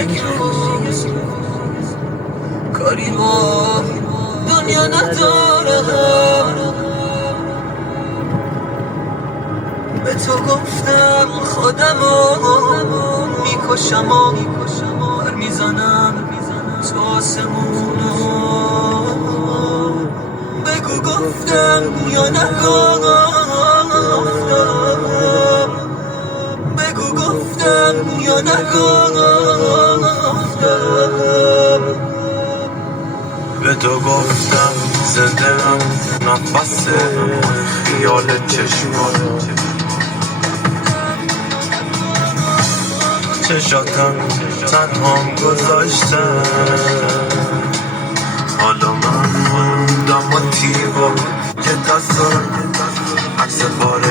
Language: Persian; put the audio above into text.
یک روز کاری با دنیا ندارم. به تو گفتم خودمو میکشم و پر میزنم تو آسمونو. بگو گفتم یا نگفتم، بگو گفتم یا نگفتم. به تو گفتم زنده‌ام نفس خیال چشمان، چشاتم تنهام گذاشتم. حالا من موندم با تیبا که دستم عکس پاره